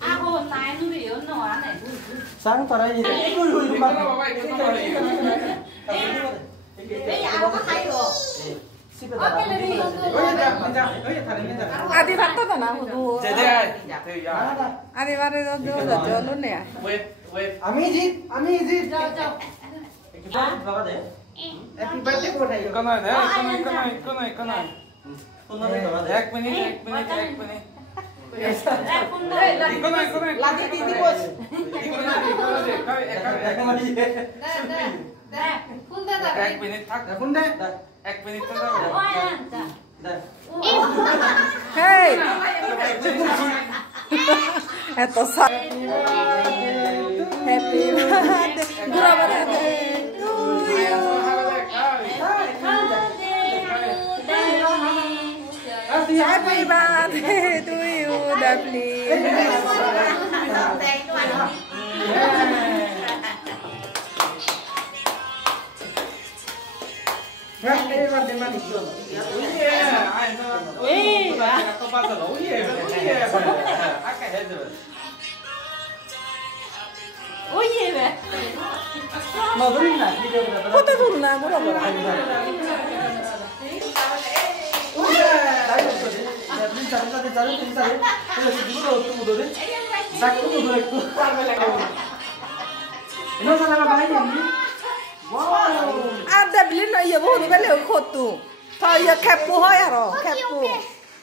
Aku naik dulu ya, no aneh. Sáng tao đây. Aku hay rồi. Adi bắt tao nào hụt. Adi bắt tao cho luôn nè. Ami Jit. Happy birthday को नहीं कना है कना एक minute lagi di bos एक minute थक Kunde. एक minute थक Hey. Eto sa. Happy birthday. Gura birthday. Happy birthday to you, Dapli. Oye, ve. Madrid na video kita. Kota tu na gura gura. Ada beli no iya boh ni beli khot tu. Thao iya khep pu hoy aro khep pu.